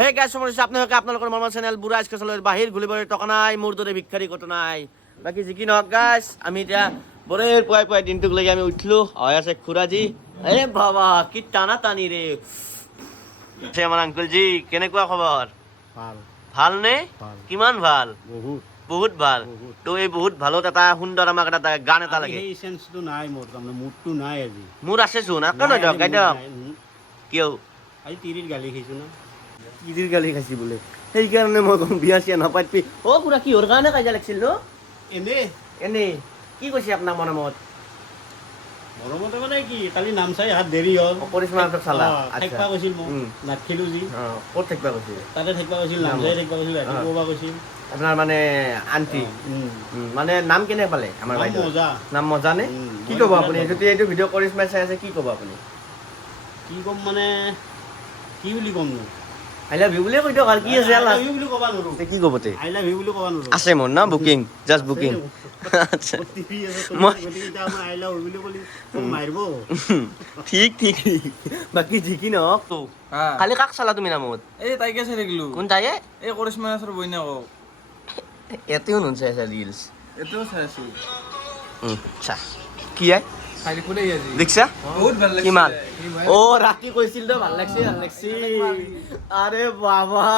হে গাইছ সমস্যা আপোনালোকে আপোনালোকৰ মৰমৰ চেনেল বুঢ়া স্কেচলৰ বাহিৰ গুলিবাৰীৰ টকা নাই মোৰ দৰে ভিক্ষাৰী কতো নাই। বাকী যি কি নহওক গাইছ আমি এতিয়া বৰেৰ পুৱাই পুৱাই দিনটোক লাগি আমি উঠিলো। হয় আছে খুৰাজী এ বাবা কি টানা টানি ৰে আছে আমাৰ আংকুলজী কেনেকুৱা খবৰ? ভালো। ভালো নে? কিমান ভালো? বহুত। বহুত ভালো। তো এই বহুত ভালত এটা সুন্দৰ আমাক এটা গান এটা লাগে। সেই চেঞ্চটো নাই মোৰ তাৰমানে মুডটো নাই আজি। মোৰ আছে চোন আকৌ নহয় দিয়ক। কিয়? আজি তিৰিৰ গালি খাইছো না। কিদিৰ গালি খাইছি বোলে। সেইকাৰণে মই কওঁ বিয়া চিয়া নাপাতবি। অ' পুৰা কিহৰ কাৰণে কাজিয়া লাগিছিল ন? এনে? এনেই কি কৈছে আপোনাক মৰমত? মৰমতে মানে কি কালি নাম চাই হাত দেৰি হ'ল। কৰিশ্মা আন্তক চালা। অ, আচ্ছা। থাকিবা কৈছিল মোক। নাথখিলো যি। ক'ত থাকিবা কৈছিল তাতে থাকিবা কৈছিল নাম চাই থাকিবা কৈছিল ৰাতি ক'বা কৈছিল। আপোনাৰ মানে আন্টি মানে নাম কেনে পালে আমাৰ বাইদেউ মজা। নাম মজা নে? কি ক'ব আপুনি? যদি এইটো ভিডিঅ' কৰিশ্মাই চাই আছে কি ক'ব আপুনি? কি ক'ম মানে কি বুলি ক'ম নো আই লাভ ইউ বুলিয়ে কৈ দিয়ক আৰু কি আছে I আল্লাহ love বুলি ক'বা নোৱাৰো কি ক'ব তে আই লাভ ইউ বুলি ক'বা নোৱাৰো আছে মোৰ ন বুকিং জাষ্ট বুকিং আচ্ছা মই- গতিকে এতিয়া মই আই লাভ ইউ বুলি ক'লি মাৰিব ঠিক ঠিক বাকী যি কি নহওক তো কালি কাক চালা তুমি নামত এই তাইকে চাই থাকিলো কোন তাইয়ে এই কৰিশ্মা নাচৰ বইনাকক এতেও নুনচাই আছে ৰিলছ এতিয়াও চাই আছো চা কি আই চাই দেখছা? কিমান? অ ৰাতি কৈছিল তো ভালো লাগছে ভালো লাগছে। আৰে বাবা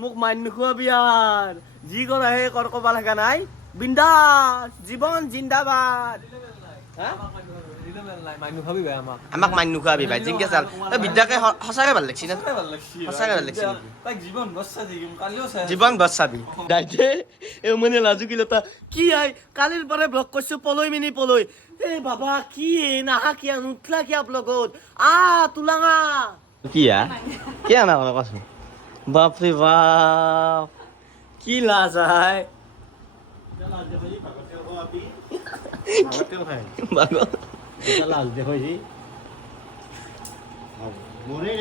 মোক মান্য নোখোৱাবি আৰ যি কৰা সেই কৰ ক'বা লগা নাই? বিন্দাস জীৱন জিন্দাবাদ। হা? আমাক মান্য নোখোৱাবি ভাই জিংকে চাল। তই বিদ্যাকে সঁচাকে ভালো লাগছি না। ভালো লাগছি সঁচাকে ভালো লাগছি। জীৱন। জীৱন বচাবি। দাইতে এ মানে লাজুকিলতা কি আই কালিৰ পৰা ব্লক কৰিছো পলৈ মিনি পলৈ এ বাবা কি নাহা কিয়া নুঠলা কিয়া ব্লকত আ তুলাঙা। কি আ? কি আনা কথা কচোন বাপৰে বাপ। কি লাজ আই। বাগৰ।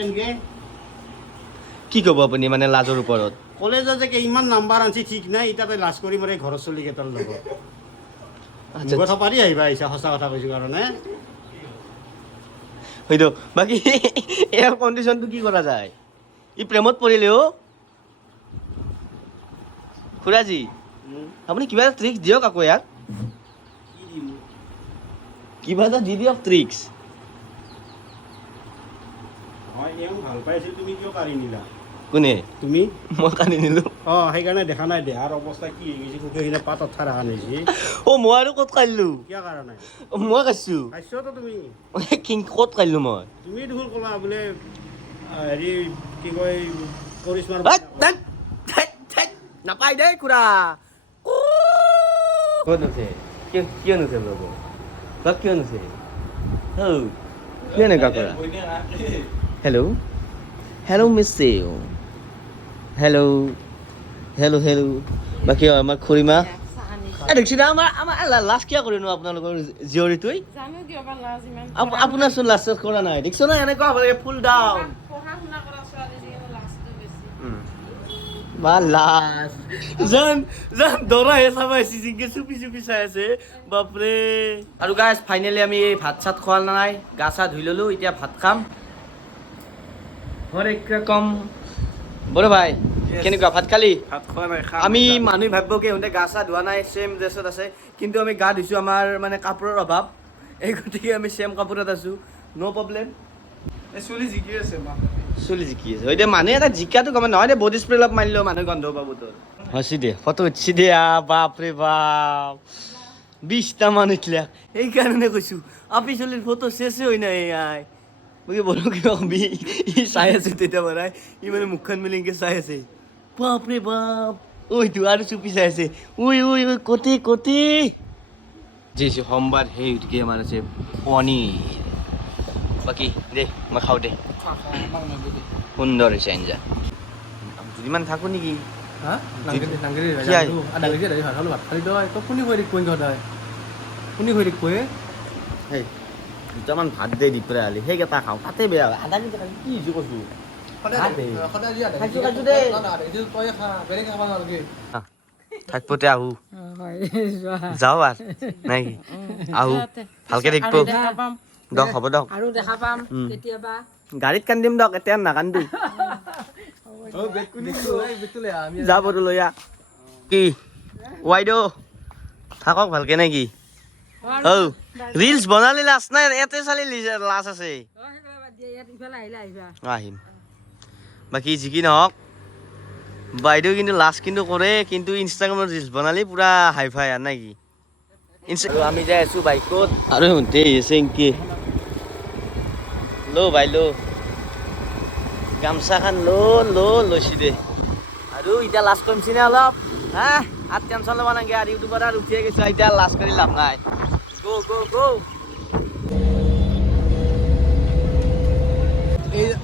এনেকে। কি ক'ব আপুনি মানে লাজৰ ওপৰত? কলেজত যে ইমান নাম্বাৰ আনছি ঠিক নাই এতিয়া তই লাজ কৰি মৰে ঘৰৰ চলি কেইটাৰ লগত। আচ্ছা, কথা পাৰি আহিবা আহিছা সঁচা কথা কৈছো কাৰণে। হয়তো বাকী ইয়াৰ কণ্ডিশ্যনটো কি কৰা যায়? ই প্ৰেমত পৰিলে অ' খুৰাজী আপুনি কিবা এটা ট্ৰিক্স দিয়ক আকৌ ইয়াক। কিবা এটা দি দিয়ক ট্ৰিক্স হয় এওঁ ভালো পাইছিল তুমি কিয় কাঢ়ি নিলা? কোনে? তুমি? মই কানি নিলো। অ সেইকাৰণে দেখা নাই দেহাৰ অৱস্থা কি হৈ গৈছে কুকুৰ সিদিনা পাতত থাৰা আনিছি অ' মই আৰু ক'ত কাঢ়িলো কিয় অ, মই কাঢ়িছো খাইছতো তুমি? কিং ক'ত কাঢ়িলো মই? তুমি দেখোন ক'লা বোলে হেৰি কি কয় কৰিশ্মাৰ নাপায় দেই খুৰা। ক'ত নুঠে? কিয় কিয় নুঠে কিয় এনেকুৱা কৰা বইনা ৰাখে। হেল্ল' হেল্ল' মিছ চেও হেল্ল' হেল্ল' হেল্ল' বাকী আমাৰ খুৰীমা এই দেখিছে আমাৰ আমাৰ লাজ কিয় কৰিনো আপোনালোকৰ জীয়ৰীটোৱে কিয় লাজ কৰা নাই দেখিছ না এনেকুৱা ফুল ডাউন পঢ়া শুনা কৰা ছোৱালী যিহেতু লাজটো বেছি বা লাজ জান জান দৰাহে চাব আহিছে জিংকে চুপি চুপি চাই আছে। বাপৰে আৰু গাইজ ফাইনেলি আমি এই ভাত চাত খোৱা নাই গা চা ধুই ল'লো এতিয়া ভাত খাম। হৰে কম বড় ভাই কেনেকুৱা ভাত খালি? ভাত খোৱা নাই আমি। মানুহে ভাবিব কি সিহঁতে গা চা ধোৱা নাই ছেম ড্ৰেছত আছে। কিন্তু আমি গা ধুইছোঁ আমাৰ মানে কাপোৰৰ অভাৱ। এই গতিকে আমি ছেম কাপোৰত আছোঁ। ন' প্ৰব্লেম চুলি জিকি আছে চলি জিকি আছে। এতিয়া মানুহে এটা জিকাটো গম নহয় দে বডি স্প্ৰে অলপ মাৰিলেও মানুহে গন্ধ পাব তোৰ। হচি দে ফটো উঠছি দে আ বাপৰে বাপ। বিছটা মান উঠলে। সেইকাৰণে কৈছোঁ আপি চলিৰ ফটো চেচে হৈ নাই আই। মই কি বলো কিবা কবি ই চাই আছে তেতিয়া মাৰাই ই মানে মুখখন মেলি এনেকৈ চাই আছে। বাপৰে বাপ। ঐ তো আৰু চুপি চাই আছে। ঐ ঐ ঐ কতে কতে। যে সোমবাৰ সেই আমাৰ আছে পনীৰ। বাকী দে মই খাওঁ দে। সুন্দৰ হৈছে আঞ্জা দুদিনমান থাকোঁ নেকি? দুটামান ভাত দে দি পেলাই আলি। সেইকেইটা খাওঁ। তাতে বেয়া হয়। আধা কেজি কি হৈছে কৈছোঁ? থাকপতে আহো যাওঁ আৰু। নাই আহো। ভালকে থাকিব। দেখা পাম। দক হ'ব দক। আৰু দেখা পাম। কেতিয়াবা। গাড়ীত কান্দিম দক এতিয়া নাকান্দো। যা বড় লয়া। কি? ৱাইদেউ থাকক ভালকে নে কি? ঔ ৰিলছ বনালি লাজ নাই ইয়াতে চালি লাজ আছে। আহিম। বাকী যি কি নহওক বাইদেউ কিন্তু লাজ কিন্তু কৰে কিন্তু ইনষ্টাগ্ৰামত ৰিলছ বনালি পুৰা হাই ফাই আৰু নে কি? আমি যাই আছো বাইকত। আৰু শুনতে আছে ইনকি লো বাই লো। গামচাখন লো লো লৈছি দে। আৰু এতিয়া লাজ কৰিমছি নে অলপ। হা আৰু টেনশ্যন ল'ব নালাগে আৰু ইউটিউবত আৰু উঠিয়ে গৈছো এতিয়া লাজ কৰি লাভ নাই। গ' গ' গ'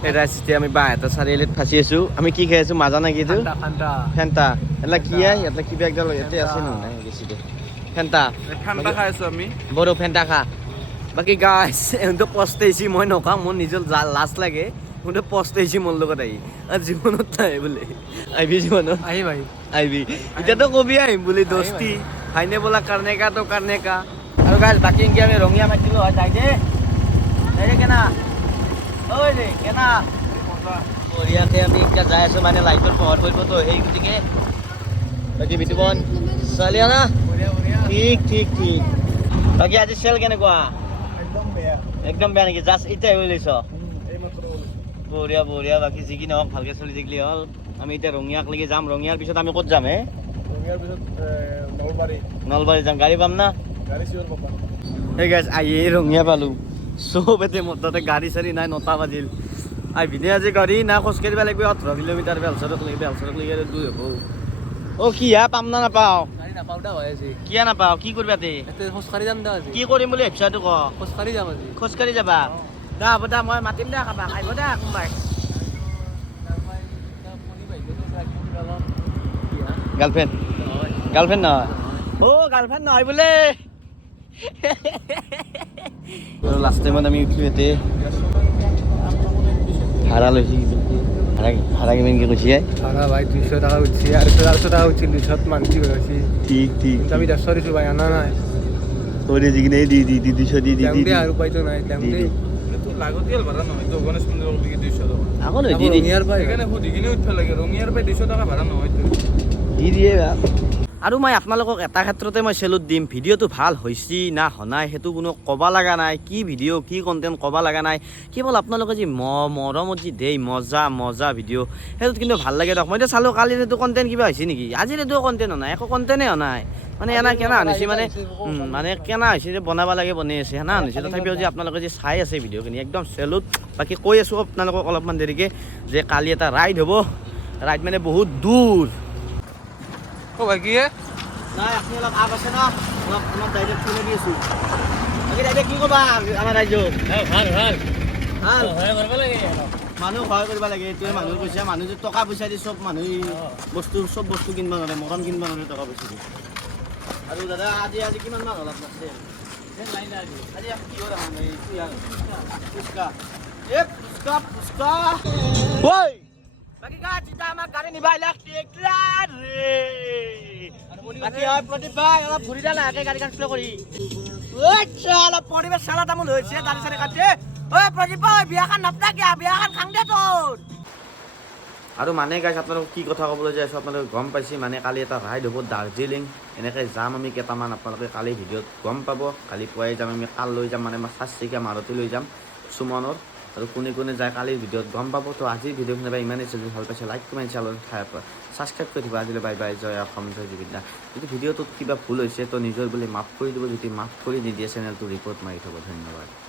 এটা আমি বাঁহ এটা চাৰিআলিত ফাঁচি আছো। আমি কি খাই আছো মাজা নেকি এইটো? ফেণ্টা এইবিলাক কি আই? ইয়াতে কিবা একডাল ইয়াতে আছে নহয় বেছি দে। ফেণ্টা। ঠাণ্ডা খাই আছো আমি। বড়ো ফেণ্টা খা। বাকী গাইছ এহঁতে পস্তাইছি মই নখাওঁ মোৰ নিজৰ লাজ লাগে। সিহঁতে পস্তাইছি মোৰ লগত আহি। জীৱনত নাই বোলে। আহিবি জীৱনত। আহিম আহিম। আহিবি এতিয়াতো কবি আহিম বুলি দস্তি। হাইনে বোলা কাৰণে কা তো কাৰণে কা। আৰু গাইছ বাকী এনকে আমি ৰঙিয়া মাতিলো হয় তাই দে তাই দে কেনা? ঐ দে কেনা? বঢ়িয়াকে আমি এতিয়া যাই আছো মানে লাইটৰ পোহৰ পৰিবতো সেই গতিকে। বাকী বিতুপন ছোৱালী আনা? ঠিক ঠিক ঠিক। বাকী আজি চেল কেনেকুৱা? একদম বেয়া নেকি জাষ্ট এতিয়া হৈ লৈছ। বঢ়িয়া বঢ়িয়া বাকী যি কি নহওক ভালকে চলি থাকিলে হ'ল। আমি এতিয়া ৰঙিয়াকলৈকে যাম ৰঙিয়াৰ পিছত আমি ক'ত যাম হে? নলবাৰী। যাম গাড়ী পাম না? সেই গাইছ আহিয়ে ৰঙিয়া পালোঁ। চব এতে মোৰ তাতে গাড়ী চাড়ী নাই নটা বাজিল। আহিবিনে আজি গাড়ী না খোজকাঢ়িব লাগিব ওঠৰ কিলোমিটাৰ বেলচৰক লাগি বেলচৰক লাগি দূৰ হ'ব। অ' কি হা পাম না নাপাওঁ? নাপাওঁ দা কিয় নাপাওঁ? কি কৰিবা তে? খোজকাঢ়ি যাম দা আজি। কি কৰিম বুলি ভাবিছা তো ক খোজকাঢ়ি যাম আজি। খোজকাঢ়ি যাবা? দা হ'ব দা মই মাতিম দা কাৰোবাক। আহিব দা কোনোবাই গাৰ্লফ্ৰেণ্ড গাৰ্লফ্ৰেণ্ড নহয়? অ' গাৰ্লফ্ৰেণ্ড নহয় বোলে। লাষ্ট টাইমত আমি উঠিলোঁ ইয়াতে। ভাড়া লৈছে ভাড়া ভাড়া কি কৈছে? ভাড়া ভাই দুইশ টাকা উঠছি আর চারশো টাকা উঠছিল দুইশত মানছি হয়েছি ঠিক ঠিক আমি দেড়শো দিছো ভাই আনা নাই। কৰি যিকিনে দি দি দি দুশ দি দি দি আর উপায় তো নাই দে লাগতিয়াল ভাড়া নহয় তো গণেশ মন্দিৰৰ দিকে দুইশ টকা? আকৌ দি রঙিয়ার পাই সেইকাৰণে সুধি কিনে উঠিব লাগে ৰঙিয়াৰ পৰা দুইশ টকা ভাড়া নহয়তো দি দিয়ে আৰু মই আপোনালোকক এটা ক্ষেত্ৰতে মই চেলুট দিম ভিডিঅ'টো ভালো হৈছে না হোৱা সেইটো কোনো ক'ব লগা নাই কি ভিডিঅ' কি কণ্টেণ্ট ক'ব লগা নাই কেৱল আপোনালোকে যি ম মৰমত যি দেই মজা মজা ভিডিঅ' সেইটোত কিন্তু ভালো লাগে দিয়ক। মই এতিয়া চালোঁ কালি এইটো কণ্টেণ্ট কিবা হৈছে নেকি? আজিৰ এইটো কণ্টেণ্ট হোৱা নাই একো কণ্টেণ্টে হোৱা নাই মানে এনা কেনা আনিছে মানে মানে কেনা হৈছে যে বনাব লাগে বনাই আছে সেনা আনিছে তথাপিও যে আপোনালোকে যে চাই আছে ভিডিঅ'খিনি একদম চেলুট। বাকী কৈ আছোঁ আপোনালোকক অলপমান দেৰিকৈ যে কালি এটা ৰাইড হ'ব। ৰাইড মানে বহুত দূৰ। ও ভাই কি নাই আপুনি অলপ আগ আছে ন? অলপ অলপ ডাইৰেক্ট ফোন দি আছোঁ বাকী ডাইৰেক্ট কি ক'বা? আমাৰ ৰাইজক। ভালো ভালো। ভালো? সহায় কৰিব লাগে মানুহ সহায় কৰিব লাগে এইটোৱে মানুহ পইচা মানুহ যে টকা পইচা দি চব মানুহে বস্তু চব বস্তু কিনিব নোৱাৰে মকান কিনিব নোৱাৰে টকা পইচা দি। আৰু দাদা আজি আজি কিমান মান হ'ল আপোনাৰ আজি। আপুনি কিহৰ আহা নাই কি আহা ফুচকা। এ ফুচকা ফুচকা। ঐ! বাকী গা যেতিয়া আমাৰ গাড়ী নিবা আহিলে টেকলাৰ ৰে বাকী হয় যা লাহেকে গাড়ীখন শ্ল' কৰি ঐ অলপ পৰিৱেশ চালা তামোল হৈছে দাড়ি প্ৰদীপ ভাই বিয়াখন নাপতা কিয়া বিয়াখন খাং দে তোৰ আৰু মানে গাইছ আপোনালোকক কি কথা ক'বলৈ যায় আছোঁ আপোনালোকে গম পাইছে মানে কালি এটা ৰাইড হ'ব দাৰ্জিলিং। এনেকৈ যাম আমি কেইটামান, আপোনালোকে কালি ভিডিঅ'ত গম পাব। কালি পুৱাই যাম আমি, কাল লৈ যাম মানে মই চাৰিচকীয়া মাৰুতি লৈ যাম। সুমনৰ আৰু কোনে কোনে যায় কালিৰ ভিডিঅ'ত গম পাব। তো আজিৰ ভিডিঅ'খিনি বা ইমানেই। যদি ভালো পাইছে লাইক কমেণ্ট চেনেল ছাবস্ক্ৰাইব কৰি দিব। আজিলৈ বাই বাই জয় অসম, জয় জুবিন দা যদি ভিডিঅ'টোত কিবা ভুল হৈছে, তো নিজৰ বুলি মাফ কৰি দিব। যদি মাফ কৰি নিদিয়ে চেনেলটো ৰিপৰ্ট মাৰি থ'ব। ধন্যবাদ।